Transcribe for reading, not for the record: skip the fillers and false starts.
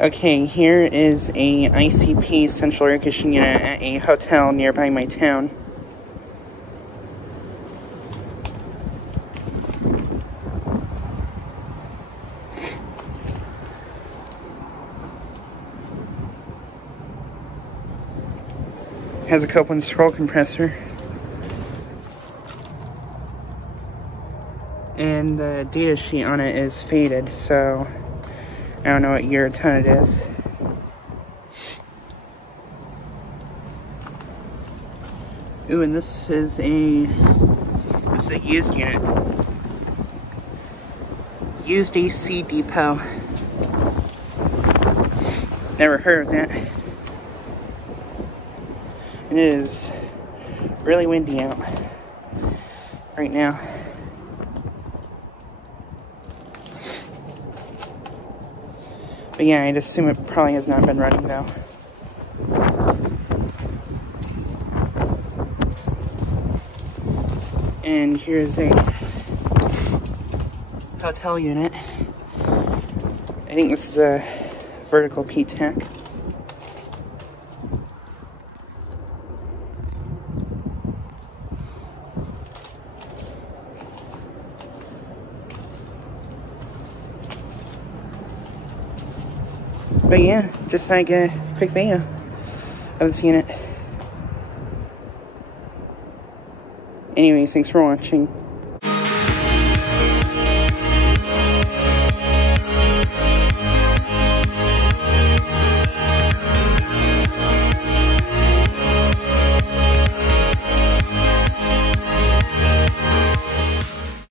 Okay, here is a ICP central air conditioning unit at a hotel nearby my town. Has a Copeland scroll compressor. And the data sheet on it is faded, so I don't know what year or ton it is. Ooh, and this is a used unit. Used AC depot. Never heard of that. And it is really windy out right now. But yeah, I'd assume it probably has not been running though. And here's a hotel unit. I think this is a Vertical PTAC. But yeah, just like a quick video of this unit. Anyways, thanks for watching.